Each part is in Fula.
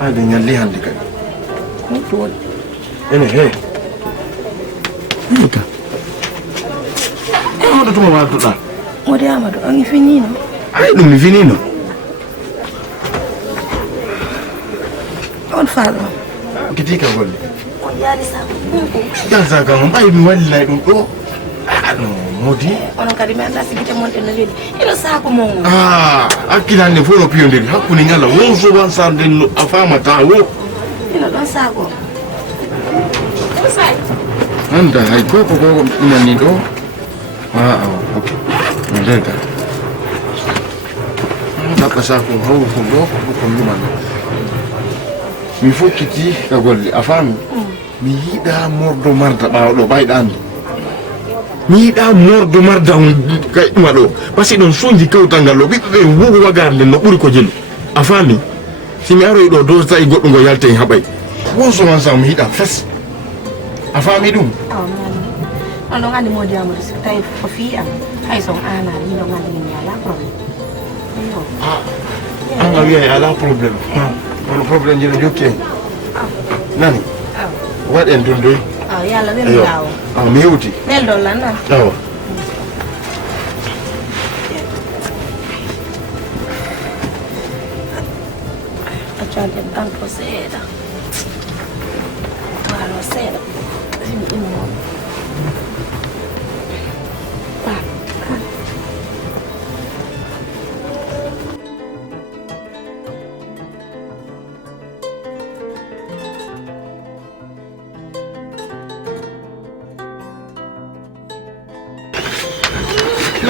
Ada nyalli hande kay. Ene he. Nika. Amado to ma tuta. Modi Amado angi finino. Ai dum mi finino. On falo. Kitika golle. On yali sa. Dan sa kam ay mi walli lay dum do. No, modi. On kadi mi anda sigite monte na ledi. Ilo sa ko mon. Akilande fo no piyondiri hakuni ngala wo so ban sa den afama ta wo. Ilo don sa ko. Sai. Anda ay ko nani do. Okay. Ndeka. Naka sa ko hawo ko do ko ndumana. Mi fo kiti ka golle afami. Mi yida mordo marda bawdo baydandi. Mi yida mordo marda kay mado parce que don sonji kawtangal bi be wugo wagarde no buri ko jelu afami si mi aro do do tay goddo go yalte habay won so man sam mi yida fas afami dum on ngani Modi Amado si tay ko fi am ay son ana ni no ngani ni ala problème anga wi ala problème on problème jeno jokke nani what en dondo yalla ben dawo mi wuti del don lan na dawo achante tanto seda talo seda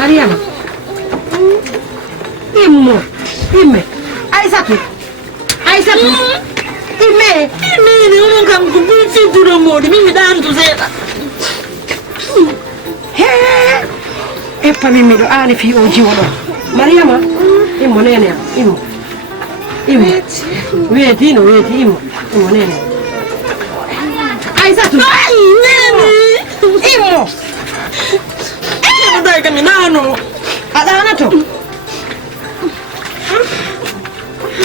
Mariama. Imme. Aisatu. Imme ni uno kam kubuti duro modi mimi dan tu zeta. He. Mimi do ani fi oji wodo. Mariama. Immo nene. Immo. Weti immo. Immo nene. Aisatu. Nene. Immo. Dai caminano. Adana to.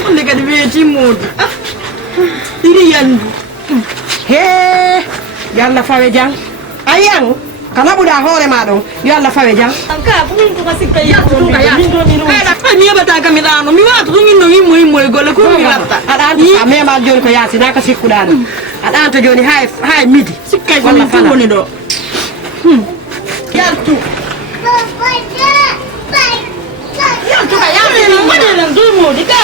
Onde ka diveti modi. Iri yan. He. Yalla fawe jang. Ayang. Kana buda hore mado. Yalla fawe jang. Anka pumin ko kasi kaya. Ay mi bata caminano. Mi wa to ngino imo gole ko mi latta. Adana me ma joni ko yasi na ka sikudana. Adana to joni hay midi. Sikkay ko mi woni do. Yaltu. Wadelang tu mo dika.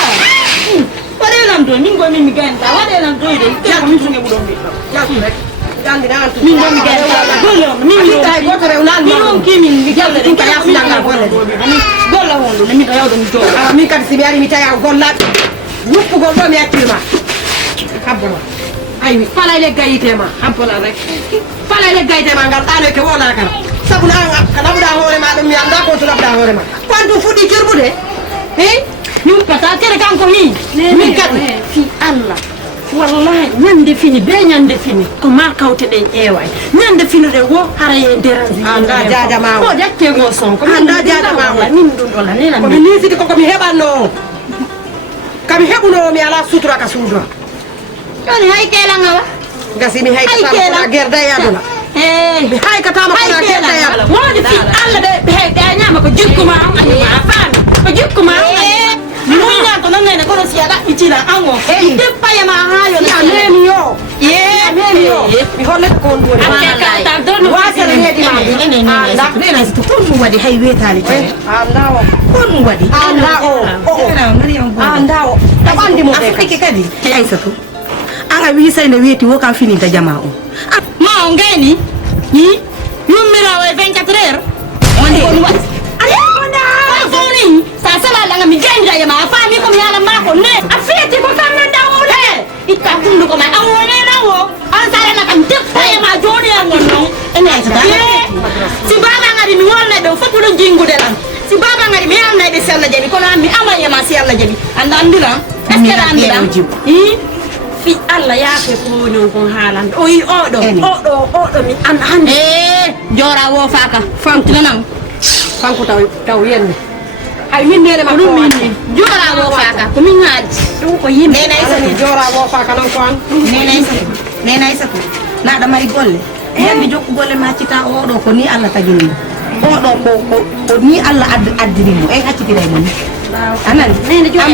Wadelang tu minggu mimi ganta. Wadelang tu ide. Ya kami sungai budong dika. Ya sungai. Jangan dengan tu. Minggu mimi ganta. Golong. Minggu. Kita ikut tereulan. Minggu kimi. Kita ikut kaya sedang golong. Golong hulu. Mimi kaya udah muncul. Mimi kan si biari mita ya golong. Lupu golong mi akilma. Kabur. Ayo. Falai lega itema. Ampola rek. Falai lega itema. Ngal tano ke wala kan. Sabuna kana buda hore ma dum yanda ko tula buda hore ma kwantu fudi kirbude yum pata tere kanko ni min kat fi Allah wallahi nyande fini be nyande fini ko ma kawte den eway nyande fini de wo haraye derazi anda jaja ma ko jakke go son ko anda jaja ma min dun wala ni nan ni siti ko mi hebanno kam hebuno mi ala sutura ka sutura yani hay kela ngawa gasi mi hay ka gerda ya dula hay ka tama ko gerda ya wodi fi Allah de he ga nyama ko jikkuma ani ma fami ko jikkuma ni mo nya to nan ne ko ro siya la itila ango ite paye ma hayo ya nemi yo mi holle ko woni ka ta don wa sere hedi ma anda ne na situ ko mu wadi hay wetali te anda o ko mu wadi anda o anda o ta bandi mo de ka kadi ay sato ara wi say ne weti wo ka fini ta jama'o ma ngeni ni numero 24 heures on wadi ayona foni sa sala la mi genda ya ma fa mi ko mi ala ma ko ne afeti ko kan na dawole ita kundu ko ma awone nawo an sare na kan depta ya ma joni ya ngono ene sa si baba ngari mi wonna do fotu do jingude lan si baba ngari mi amna be sella jabi ko na mi ama ya ma si alla jabi anda andira eskera andira fi alla ya ke ko nyon ko halan oyi odo mi an hande jora wo faka fanku nan fanku taw yende hay min nene ma ɗum min jora wo faka ko min haalti ɗum ko yimɓe nena isani jora wo faka non ko an nena isako naɗa mari golle yandi jokku golle ma cita oɗo ko ni Allah tagini oɗo ko ni Allah addini mo en accitiray mo ni anan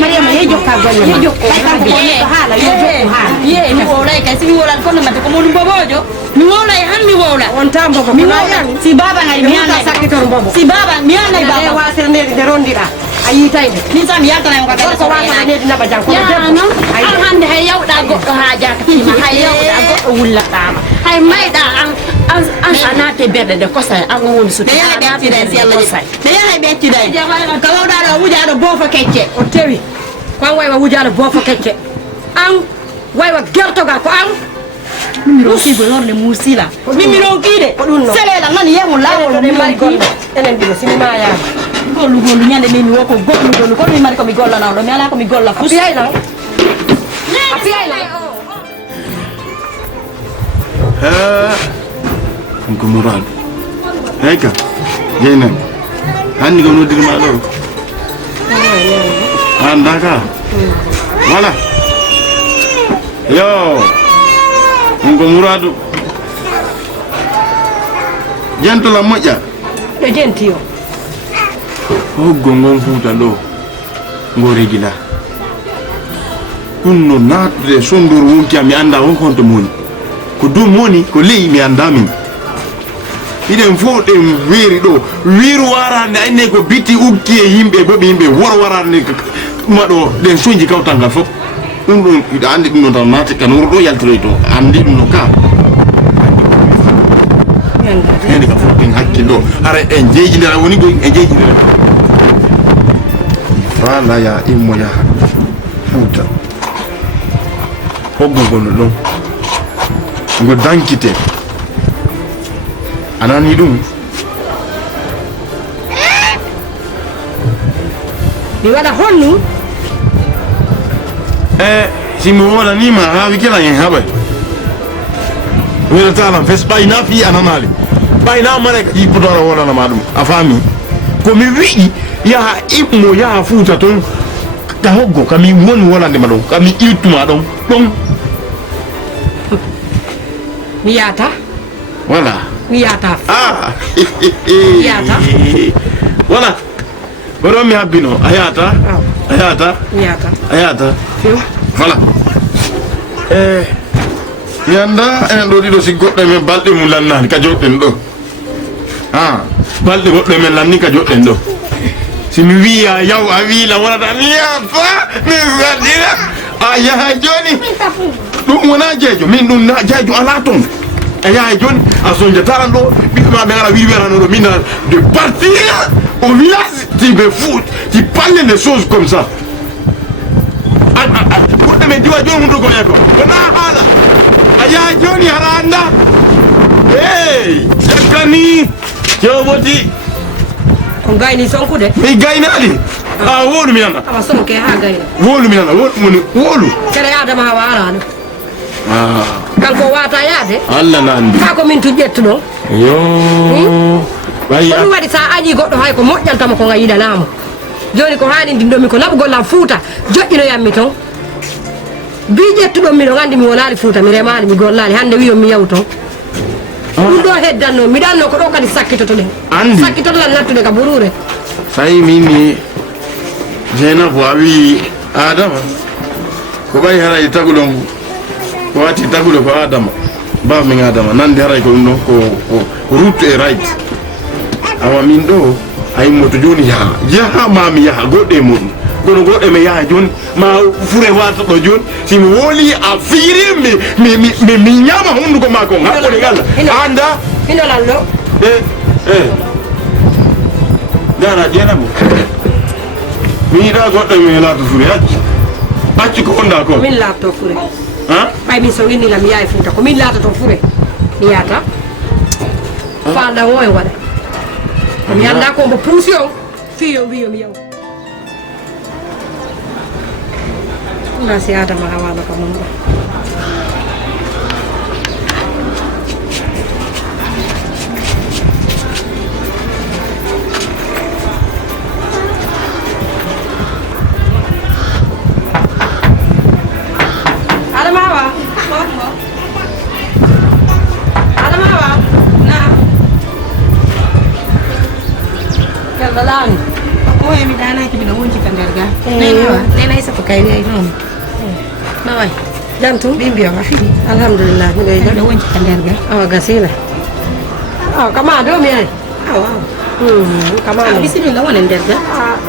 Mariama ye jokka golle ma kay kanko ko neɗɗo haala yo jokku haala ye mi wolay kay simi wolal kono mate ko moɗum bobojo mi wolay han mi wola on tam bobo mi wola si baba ngay mi anay sakkitor bobo si baba mi anay baba wasere nede de rondiɗa a yitayde ni sam yaltana ko kala ko wasa nede naba jang ko no an hande hay yawɗa goɗɗo ha jakatima hay yawɗa goɗɗo wullaɗama hay mayɗa an sanate berde de kosay an woni so de yahay ɓecciday ka wawɗaɗo wujaɗo boofo kecce o tewi kon waywa wujaɗo boofo kecce an waywa gertogal ko an min ronkigo lorde mursila min mi ronkide selela nani yemo lawol de mari golle enen ɗiɗo simima yaama gollu ñande min wo ko gollu kono mi mari komi gollanawɗo mi ala komi golla fus fiyay lan a fiyay lan ko murad heyka jeynan hanni ko noddirma ɗo an daka voilà yo ko muradu jentola moƴƴa ɗo jenti o hoggo ngon fuuta ɗo ngo regila ɗum no natude sondor wonki am mi anda won konto moni ko dow moni ko ley mi anda min iɗen fof ɗen weeri ɗo wiiru warande ayne ko biti ukki e yimɓe boɓe yimɓe wor warande maɗo ɗen soñji kawtal ngal fof ɗum ɗon iɗa andi ɗum ɗon tan naati kan wuro ɗo yaltiroy to andi ɗum no ka hende ka fof ɗen hakkille ɗo hara en jeejidera woni koy en jeejidera fala ya immo yaha fuuta hoggo gono ɗon ngo dankite anani ɗum mi waɗa honnu simi wolanima ha wikila en haɓay welatalam fes ɓayna fi ananali ɓaynama rek yippotoɗo wolanama ɗum a faami komi wi'i yaha immo yaha fuuta toon ka hoggo kami woni wolandema ɗon kami ittuma ɗon mi yata voilà mi yata yata voilà ko ɗon mi habbino a yata mi yata a yata few voilà mi anda enen ɗo ɗiɗo si goɗɗo men balɗe mum lannani ka joɗɗen ɗo balɗe goɗɗo men lanni ka joɗɗen ɗo si mi wiya yaw a wiila wonata mi yafa mi waɗira a yaha joni ɗum wona jeejo min ɗum jeejo ala toon a yaha joni a soñjataran ɗo ɓiɓɓe ma ɓe gara wiwiyatano ɗo mina de partir au village ti ɓe fou ti parle des choses comme ça goɗɗo men diwa joni hunde goye ko wona haala a yaha joni hara anda hey jakkani jowboti ko gayni sonkude mi gaynaɗi a wolu mi nana awa sonke ha gayna wolu mi nana woni wolu kere adama hawa arano kanko wata yaade allah na andi ha ko min tu ƴettuɗo yo ɓayi ko ɗum waɗi sa añi goɗɗo hay ko moƴƴantama ko nga yiɗanamo joni ko hani ndinɗomi ko naɓugollam fuuta joƴƴinoyammi toon bi ƴettuɗon miɗo gandi mi wonali fuuta mi remali mi gollali hande wiyon mi yaw toon ɗum ɗo heddanno miɗa anno ko ɗo kadi sakkitoto ɗen andi sakkitotoɗan nattude ka ɓurure fayi mini jeynabo a wi adama ko ɓayi haray taguɗon ko wati taguɗo ko adama baba min adama nande haray ko ɗum ɗon ko route e right awa min ɗo a yimmoto joni yaha mami yaha goɗɗe muɗum kono goɗɗe mi yaha joni ma fure wata ɗo joni simi woli a fiiri mi ñama hunduko ma kon hakkode ngalla anda hinolallo jana ƴeenamo mi yiɗa goɗɗo mi laato fure acci ko onda ko min laatto fure ɓay min so winnila mi yaha fuuta ko min laatoto fure mi yata falɗan o en waɗa mi anda ko mbo puusi on fiyo wiyo mi yaw ɗumna si adama hawano ka mum ɗo ga nena isa ko kay ay non ma way jantu bimbi wa fini alhamdulillah mi ngay do won ci kander ga awa gasila kama do mi ay awa kama bismillah wonen der ga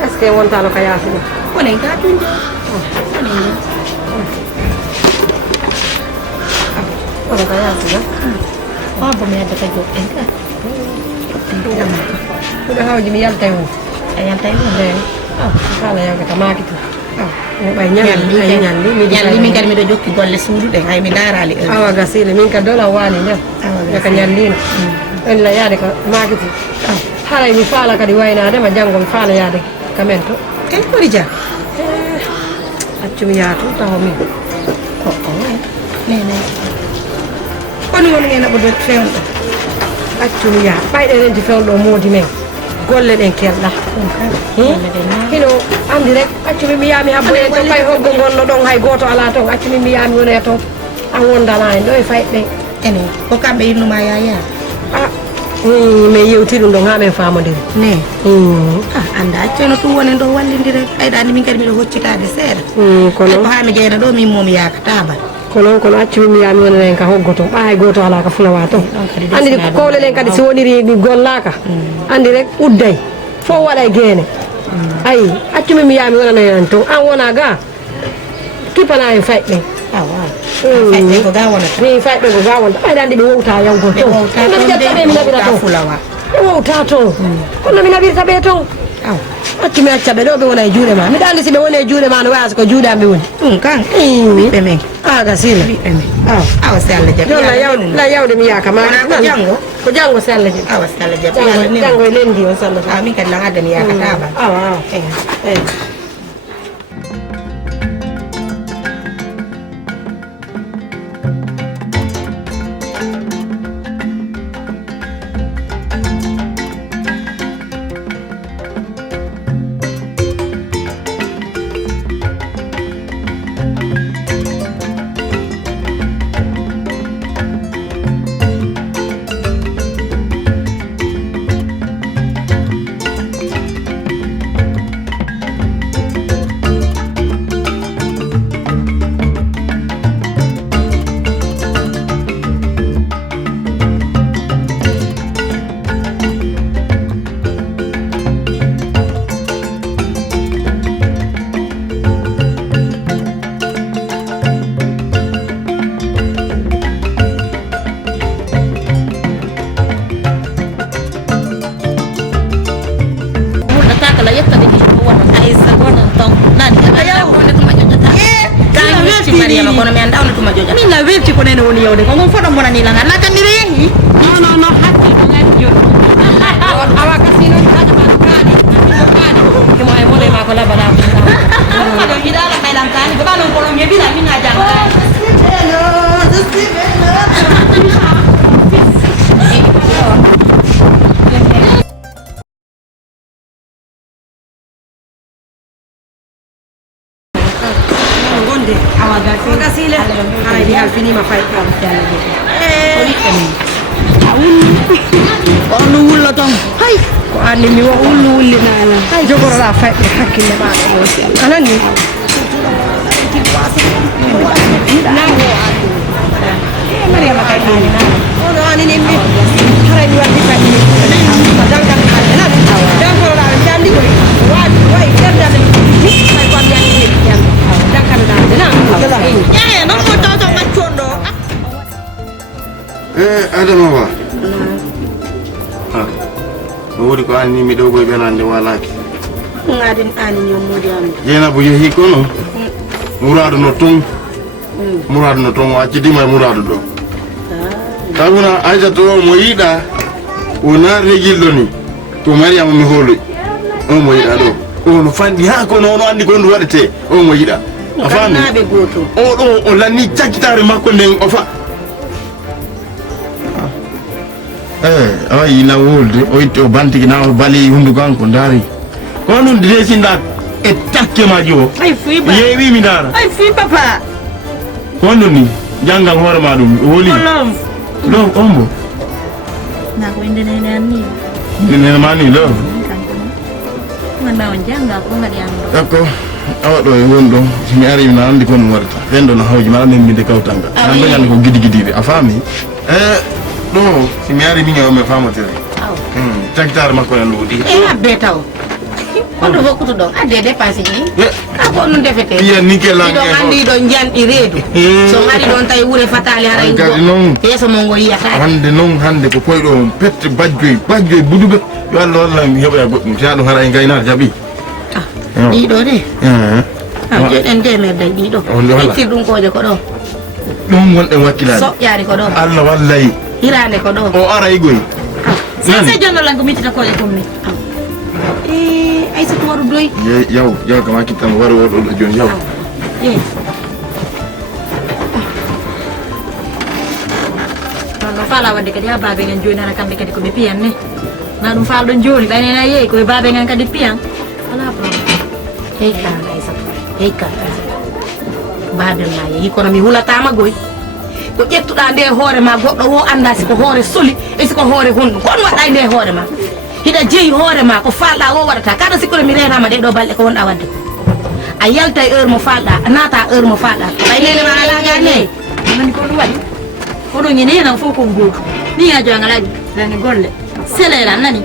est ce que won talo ka yasina wonen ga tunja wonen ka yasina ba mi ada ka jo enka udah hawji mi yaltay won kala yaga kama kitu bay ñandi min kadi mi do jokki golle suudude hay mi darali awa gasile min ka dola wani nder yaka ñandino en la yaade ko makiti haray mi faala kadi waynade ma jango mi faala yaade kamen to en kori ja accumi yaatu taw min nene kono woni ngena bo do fewndo accumi yaa bayɗe renti fewɗo modi men golle ɗen kelɗa hino andi rek accumi mi yami habboyen to kay hoggo gonno ɗon hay goto ala ton accumi mi yami wone ton an wondana en ɗo e fayɗe ɗen ene ko kamɓe innuma yaya min yewti ɗum ɗon ha men famodiri ne anda accono ɗum woni ɗo wallidire ɓayɗani min kadi miɗo hoccitade seeɗa kono ko ha mi jeyna ɗo min momi yakataba kono accumi mi yami wonen ka hoggo ton ɓa hay goto ala ka fulawa ton andi kowle ɗen kadi so woniri ɗi gollaka andi rek udday fof waɗa guene ayi accumi mi yami wonanayen ton an wona ga kipana en fayɗ ɗen fayɗe ko ga wonata mi fayɗe ko ga wonata ɓayde andi ɓe wowta yawgo ton mi ƴettaɓe mi naɓira ton ɓe wowta ton kono mi naɓirta ɓe ton accumi accaɓe ɗo ɓe wona e juuɗe ma miɗa andi si ɓe woni e juuɗe ma no wayata ko juuɗe am ɓe woni ɗum kan ɓiɓɓe men gasila ɓiɓɓe men awa si Allah jaɓi la yawde mi yaka ma ko janggo si Allah jaɓi awa si Allah jaɓi janggo e lendi o si Allah jaɓi min kadi lan adda mi yakataba awa kono mi anda on tuma joja min la webti ko nene woni yawde ko ngon fodo bonani la ngana kan dire yehi non hakki ko ngani joni awa kasino kaja ba kani ko mo ay mo le ma ko la bala ko hidala kailan kani ko balon ko mi bila mina janga Awagasile ay di alfini ma fay ko onu wulla ton hay ko andi mi wo wulli nana hay jogoro la fay hakkille ma anani Mariama kay ani na ono ani ni mi haray mi wadi fay ni dangal na dangal la jandi ko wadi way janda ni fay ko am yani dangal na non mo to maccondo Adama ba wodi ko anni mi dogo benande walaki ngadin ani nyom modi am jena bu yehi kono muradu no ton wacci dima muradu do tabuna aja to mo yida wona regildo ni to Mariama mi holu o mo yida do o no fandi ha ko no andi ko ndu wadete o mo yida afami o do o lani jakitare makko nden o fa ay na wolde o itto bantiki na o bali hundu kanko ndari ko non diresi nda e takke maji o ay fuiba yewi mi dara ay fui papa ko non ni jangal hoore ma dum woli lo ombo na ko inde nene anni nene mani lo man on janga ko ngadi am d'accord awa ɗo e woni ɗo somi ari mi andi ko ɗum warta ɓen ɗo no hawji mala min minde kawtanga nan dañande ko gidi gidiɓe a faami ɗo somi ari min o mi famatere tagtare makko en luuɗi abbe taw oɗo hokkuto ɗon adde dépense ni ko ɗum defete iya ni ke langue ɗon andi ɗon janɗi reedu so ari ɗon tawi wuure fatale haray kadi noon yeeso mon ngo yiyata hande noon hande ko koyɗo pette bajjoy buduɓe yo Allah walla mi heɓoya goɗɗum si aɗum haray gaynata jaaɓi ɗiɗo de jeeɗen temeddañ ɗiɗo ittir ɗum koje ko ɗo ɗon gonɗen wakkilade soƴƴade ko ɗo Allah wallay hirande ko ɗo o ara igoy sa jonno lango mitita koje komni Aïssatou waru doy yaw kama kittan waro woɗo ɗo joni yaw no faala wadde kadi ha babe ngan joni hara kamɓe kadi koɓe piyan ne na ɗum faal ɗon joni ɓaynena yeeyi koye babe ngan kadi piyan wala problème hey ka Aïssatou hey ka babel ma yeehi kono mi hulatama goy ko ƴettuɗa nde hoore ma goɗɗo wo anda siko hoore soli e siko hoore honɗum kon waɗɗa nde hoore ma hiɗa jeeyi hoore ma ko falɗa o waɗata kada sikkono mi renama ɗeɗo balɗe ko wonɗa wadde ko a yalta e heure mo falɗa a naata heure mo falɗa ɓaynene ma alaga ne nani ko ɗum waɗi oɗo ñene henan fof kon goto ni ha joga laaƴi nani golle selera nani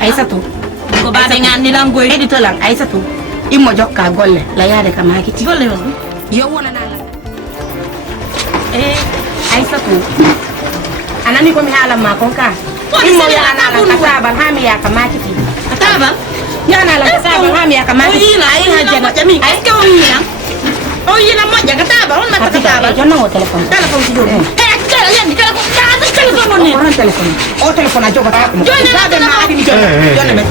Aïssatou ko baɓe gandilan goy heɗi to lan Aïssatou immo jokka golle layade ka makiti golle on yo wonanala Aïssatou anani komi haalanma kon ka immo yanala ka tabal ha mi yaka makiti ataba yanala ka tabal ha mi yaka o makiti yina ay ha jana jami est ce que o yina moƴƴa ka taba on matta ka taba jonnogo téléphone téléphone si joni kala yandi kala ko kaata téléphone on ne onon téléphone o téléphone a jogata ko joni babe ma adini jonne ɓe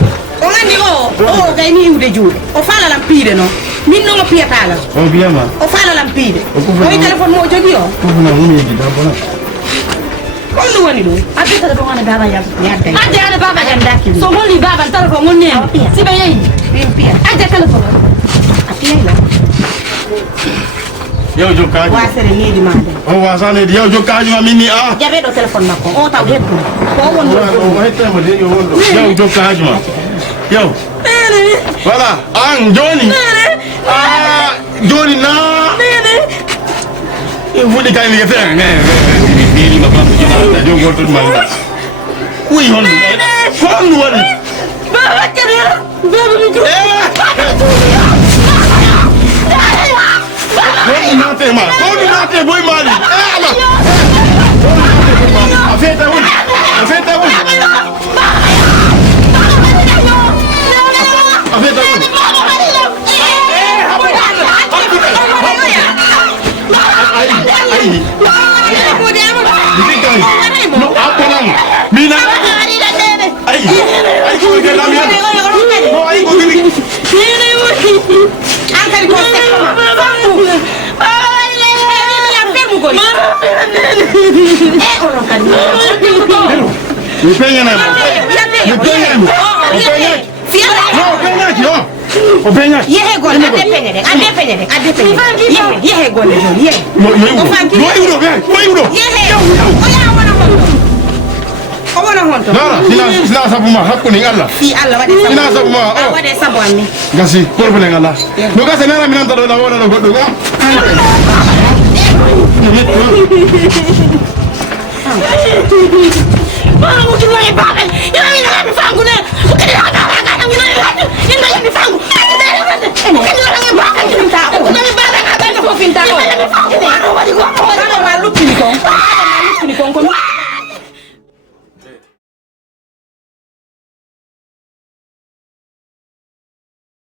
o gandi o gayni iwde juuɗe o faalalam piide noon min noon o piyatala on wiyama o faalalam piide oyi téléphone mo o jogui o kofuna humiji da bona on ɗum woni ɗum adde téléphone on e baba yam yadda adde baba yam dakki so holli baba téléphone on ne siɓe yeyi min piya adde téléphone a piyayla yaw jokkaji wasere needi ma nde o wasanede yaw jokkaji ma min ni a jaɓe ɗo téléphone makko o taw hettu ko won o hettama de yo wonɗo yaw jokkaji ma yaw voilà an joni joni na fuɗi kay mi yefte ɗirima bamɓe jonata jo gotoɗ manda uyi honɗu honɗu waɗi honɗu nate ma honɗu nate boy mali a feta woni a feta woni a feta woni no apponan mina ay ko ke lam yan no ay ko gidi an kadi ko mi peñanama mi peñanama o peñaki o peñaki yehe golle adde peñe de adde peñe yehe golle joni yehe no iwɗo yehe o yaa wona honto o wona honto dara sina sabu ma hakkude Allah fi Allah waɗe sabu sina sabu ma o waɗe sabu an ni gasi probléme ala no gasi nana mi nanta ɗo ɗa woɗano goɗɗo ga finta o